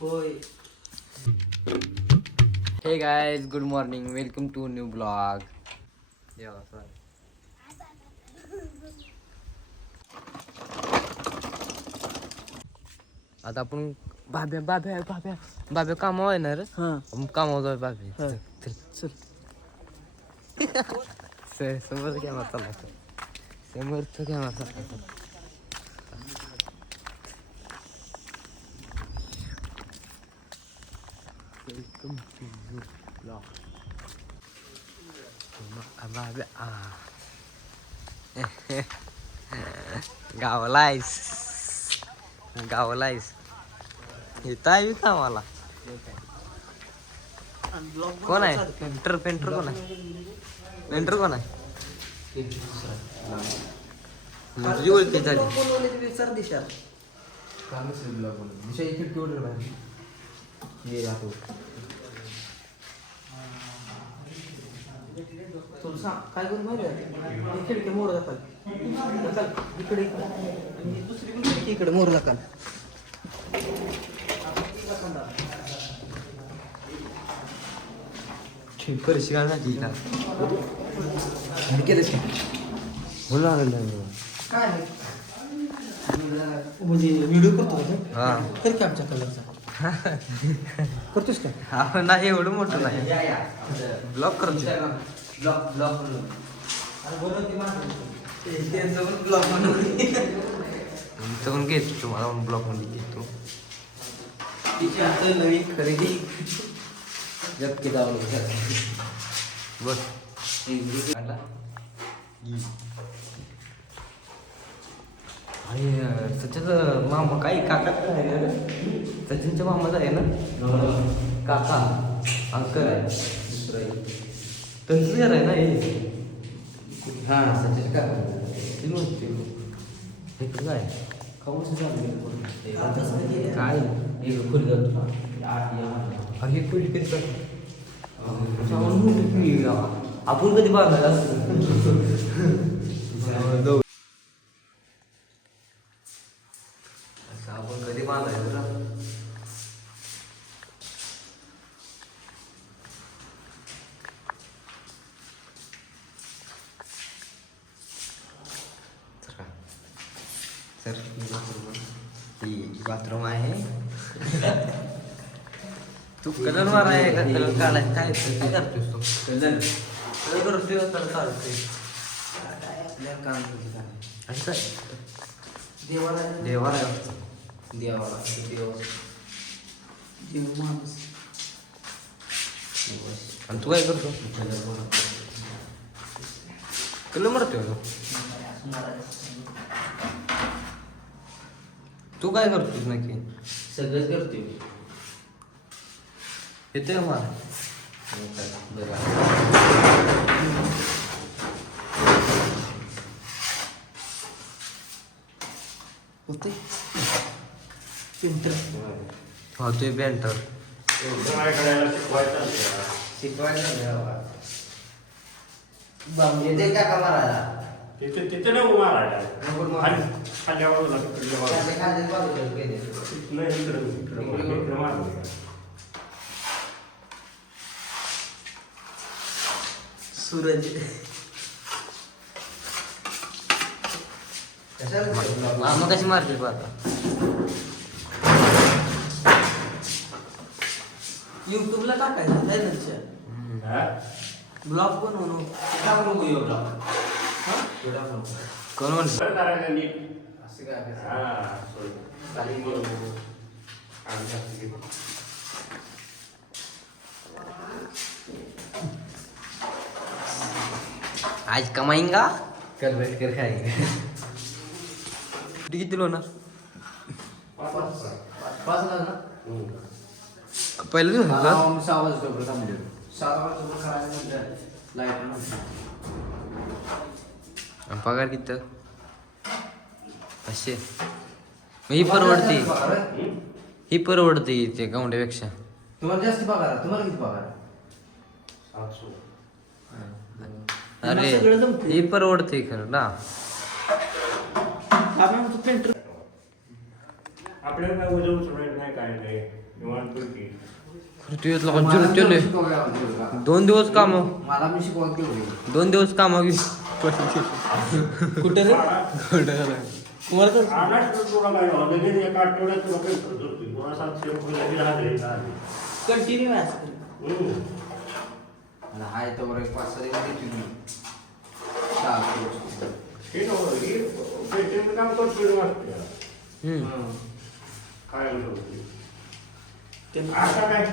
होय. हे guys, good morning, welcome to new blog. आता आपण बाब्या कामावर येणार. कामावर जाऊ बाब्या. चल. समोर कॅमेरा चालला. समोरचा कॅमेरा चालला. Welcome to new blog. Babya गावालायस इथं आहे कामाला. कोण आहे पेंटर? कोण आहे पेंटर? कोण आहे? तुझी ओळखी झाली. सर दिशा तुला सांग काय करून माहिती आहे? खिडकी मोर जातात इकडे आणि दुसरी पण खिडकी इकडे मोर जातात. पैसे काय झाली का? बोला काय नाही म्हणजे व्हिडिओ करतो का? हा तर काय आमच्या कलरचा करतोस का? हा नाही, एवढं मोठं नाही. ब्लॉक करतो. पण घेतो तुम्हाला ब्लॉक मध्ये घेतो. नवीन खरेदी जप्ती जाऊन बस आणि सचिनचा मामा काही काका आहे ना? सचिनच्या मामाचा आहे ना काका? अंकल आहे त्यांचं घर आहे ना हे. हां सचिन का इकडं काय काय हे खोली कधी काय आपण कधी बांधायला आपण कधी बांधायचं? सर बाथरूम आहे. तू कलर मारा आहे का? कलर काढाय काय करतोस तू? कलर करतोय तर चालतोय. काम आणि काय देवाला देवाला देवाला देव माणूस. आणि तू काय करतो? कलर मारतोय तू? तू काय करतोस नक्की? सगळंच करते मी. येते का मला? होते पेंटर हो ते पेंटर शिकवायला येते का मारायला? तिथे नाही मारायला खाल्ल्यावर सूरज मग कशी मारते बा आता? युट्यूबला टाकायचं नाही ब्लॉग बनवून कोण म्हणतो? असं काय आज कमाईंगा कल बैठ कर खाएंगे. किती होणार? 5 ना पहिलं दिवस होता? 6 वाजता थांबले. 7 वाजता करायला म्हणजे लाईट नव्हती. पगार किती? 500. ही परवडते. ही परवडते ते गावंड्यापेक्षा. तुम्हाला जास्त पगार आहे. तुम्हाला किती पगार आहे? अरे ही परवडते खरं ना. आपण पेंटर आपल्याला काय उजवून सोडायचं नाही काय नाही. निवांत पैकी. पृथ्वीत लोक चिरचले 2 दिवस काम मला मी शिकवत घेऊ 2 दिवस काम कुठे रे तुम्हाला तर आणाच तुला काय झालं? लगेच एका आठवड्यात तुला काही खर्च होतो. तुला 700 रुपये लगेच राहते. कंटिन्यू असतं. मला हाय तर एक 5-6 दिवस देतो मी. चालतो. हे नव्हतं की पेटीएम काम करतो वाटतं. काय होतं आता काय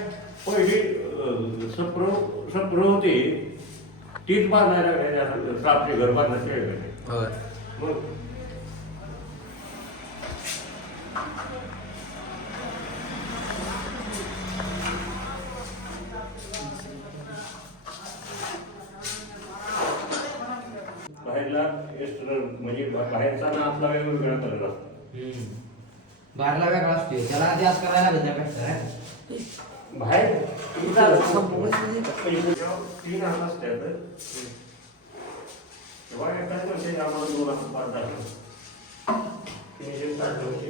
पहिली सप्र होती तीच बांधायला आपले घर बांधायचे मग बाहेरला म्हणजे बाहेरचा ना आपला वेगवेगळा कलर असतो. बाहेरला वेगळा असतो त्याला आधी आज करायला लागत नाही पेक्षा बाहेर तीन हात असतात तेव्हा एकाच वर्षी आम्हाला 2 लाख पास झालं. फिनिशिंग काढलं होते.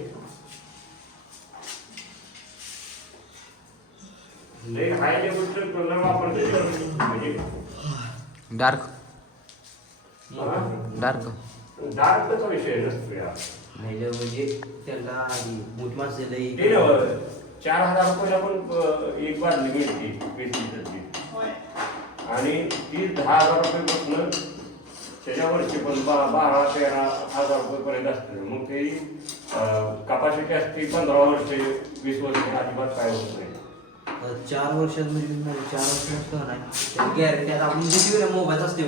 लय हाय लेवलचं कलर वापरते म्हणजे डार्क डार्कचा विषय नसतो यार. म्हणजे त्यांना बूट मासे ते 4,000 रुपयाला पण एक बादली मिळते पेटीची आणि ती 10,000 रुपयेपासून त्याच्यावरची पण 12-13,000 रुपयेपर्यंत असते. मग ते कपॅसिटी असते 15 वर्षे 20 वर्षे अजिबात काय होत नाही. 4 वर्षात म्हणजे 4 वर्षात नाही गॅरंटी आता आपण किती मोबाईल असते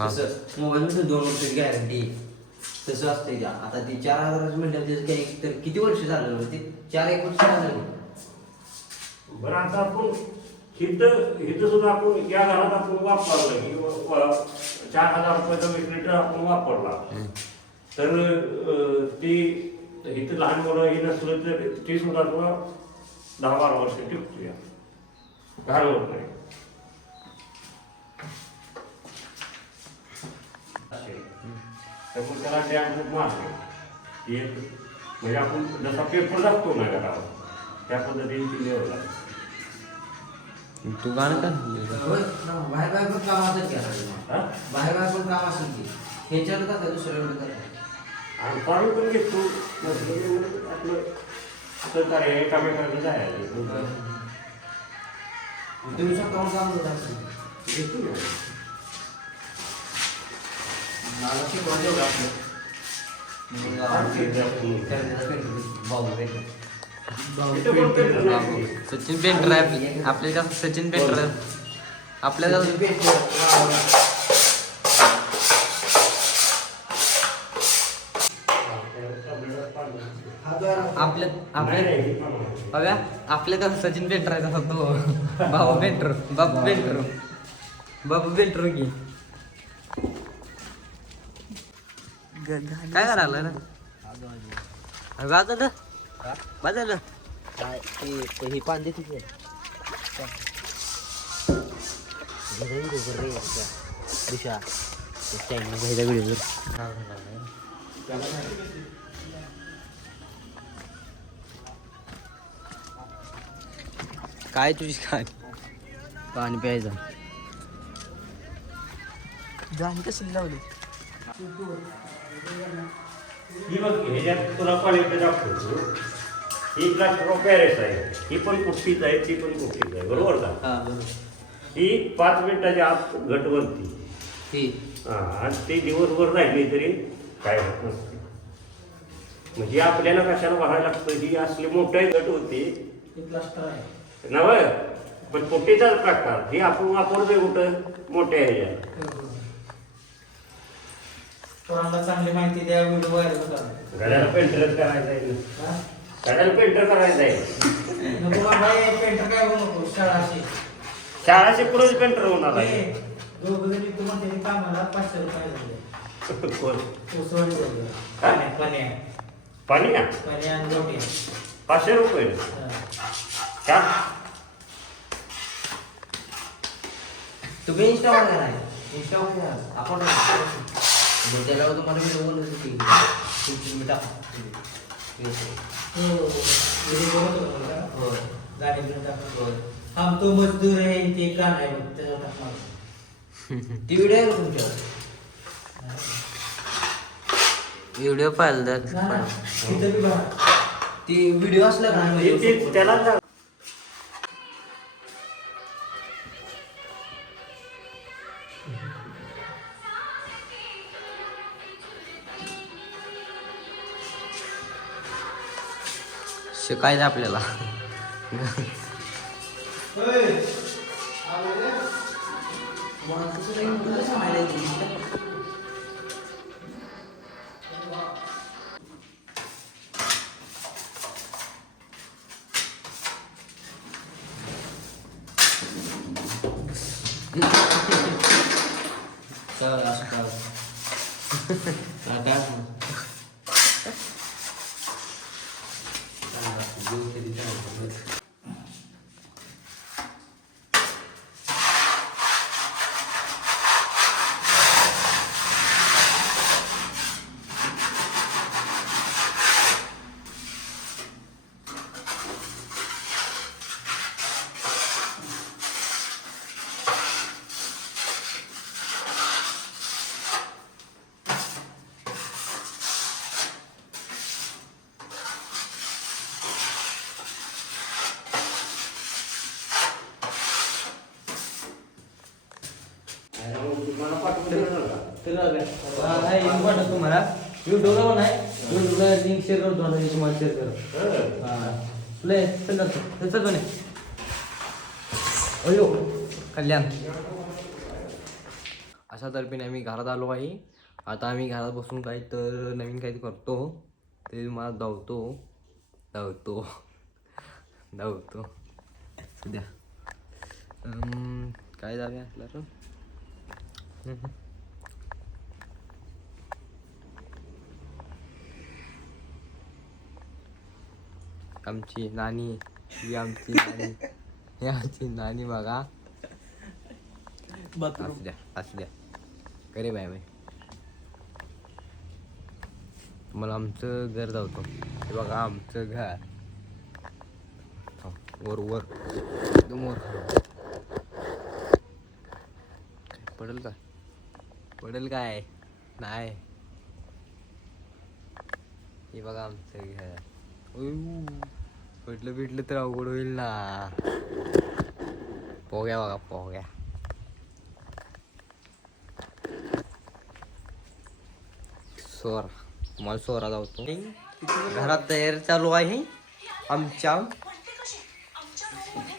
तसं मोबाईलमध्ये 2 वर्षाची गॅरंटी तसं असते का आता ती 4,000 मिळतात त्याचं काही तर किती वर्ष झालं ते 4-1 वर्ष झालं. बरं आता आपण हिथं सुद्धा आपण या घरात आपण वापरलं की 4,000 रुपयाचा वेंटिलेटर आपण वापरला तर ती इथं लहान मुलं ही नसलं तर ती सुद्धा तुला 10-12 वर्ष टिकतो या घाण होत नाही. त्यामुळे त्याला डॅम मारते म्हणजे आपण जसा पेपर लागतो ना घरावर त्या पद्धतीने ती लेवल लागते. तू गाणं का बाहेर बाहेर पण काम असेल की बाहेर बाहेर पण काम असेल की ह्याच्यावर जातात दुसऱ्याकडे जातात आणि पाणी पण घेतो आपलं सहकार्य एकामेकांना जायचं. तुम्ही स्वतःहून काम करत असेल घेतो ना मला शिकवा तेवढं आपलं सचिन पेंटर आहे आपल्या सचिन पेंटर आहे आपल्याला आपल्या बघा आपल्या तर सचिन पेंटर आहे तसा तो बाबू पेंटर की काय करायला ना बाजारला काय हे पान देते ते दिशा व्हिडिओ काय तुझी काय पाणी प्यायचं जाण कशी लावली ही बघ ह्याच्यात तुला क्वालिटी दाखवतो. ही प्लास्टर पॅरेस आहे ही पण कुठलीच आहे ती पण कुठलीच आहे बरोबर का. ही 5 मिनिटाच्या आत घट बनते आणि ते दिवसभर राहिली तरी काय होत नसते. म्हणजे आपल्याला कशाला बघायला लागतं ही असली मोठी घट होती नव पण पोटीचाच प्रकार ही आपण वापरतोय कुठं मोठ्या ह्याच्यात. पोरांना चांगली माहिती द्या व्हिडिओ व्हायरल करा. घड्याला पेंटरच करायचं आहे घड्याला पेंटर करायचं आहे. नको बाई पेंटर काय होऊ नको शाळाचे पुढेच पेंटर होणार आहे. दोघं जणी तुम्हाला तरी कामाला 500 रुपये झाले. कोण उसवडी झाली. पाणी का पाणी आणि रोटी 500 रुपये का तुम्ही इंस्टावर करा इंस्टावर आपण त्याला तुम्हाला व्हिडिओ बनवतो की तुम्ही टाका हो व्हिडिओ बनवतो का? हो गाडीपर्यंत टाकतो हम तो मजदूर आहे ते का नाही बघ त्याच्यावर टाकणार ती व्हिडिओ आहे का तुमच्यावर व्हिडिओ पाहिला तर तिथं बी बघा ती व्हिडिओ असला का नाही ते त्याला जा- शिकायचं आपल्याला. माणसाचं नाही मुलं सांगायला येते. चल असं काय मला पाठवून देणार का? तुम्हाला युट्यूबला नाही युट्यूबला लिंक शेअर करतो आता मी तुम्हाला शेअर करतो. अयो कल्याण. अशा तर्फेने आम्ही घरात आलो आहे. आता आम्ही घरात बसून काही तर नवीन काही करतो ते मला धावतो सध्या काय जाऊया आपल्याला. आमची नानी ही आमची नानी बघा. असू द्या करे बाय बाय. तुम्हाला आमचं घर धावतो हे बघा आमचं घर वर एकदम वर. पडेल काय नाही. हे बघा आमचं घर. भेटलं तर अवघड होईल ना. पोग्या बघा पोग्या. तुम्हाला सोरा जावतो. घरात तयार चालू आहे आमच्या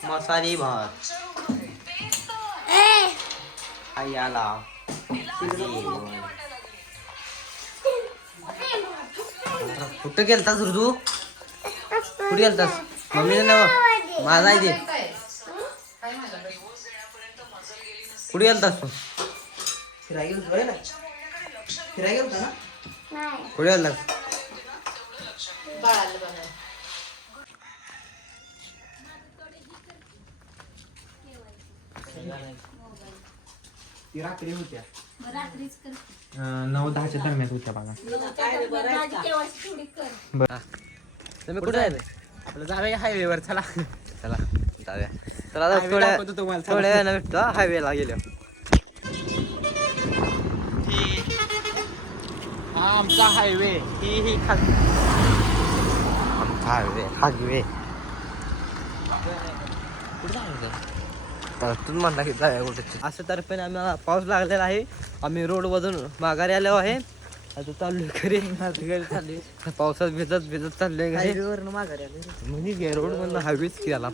मसाले भात. आला कुठं गेलतास ऋतू कुठे गेलतास. मम्मीने नाव माझा आहे ते. कुठे गेलतास तू फिरायला गेलो होता ना. कुठे गेलतास. ती रात्री होत्या 9-10च्या दरम्यान होत्या बघा. तुम्ही कुठे आहे. आपलं जाऊया हायवेवर चला. चला जाऊया. चला आता थोड्या वेळानं भेटतो हायवेला गेलो. हा आमचा हायवे ही आमचा हायवे कुठे जायचं तुम्ही म्हणला की जाऊया कुठे. असं तर्फे आम्हाला पाऊस लागलेला आहे. आम्ही रोडमधून माघारी आलो आहे. आता चाललोय घरी चाललोय. पावसात भिजत चाललोय घरी. हायवेवरनं माघारी आलो. म्हणजे रोड मधून हायवेच केला.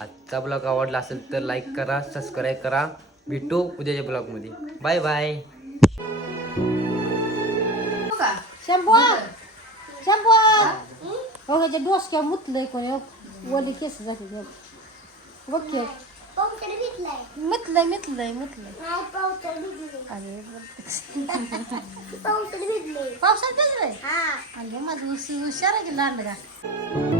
आजचा ब्लॉग आवडला असेल तर लाईक करा सबस्क्राईब करा. भेटू उद्याच्या ब्लॉग मध्ये. Bye bye. शंभू हो ह्याच्या डोसक्या मुतलंय कोणी ओली केस जाते ओके मितलंय अरे पावसात भिजलंय अरे माझं हुशार आहे की लांड का.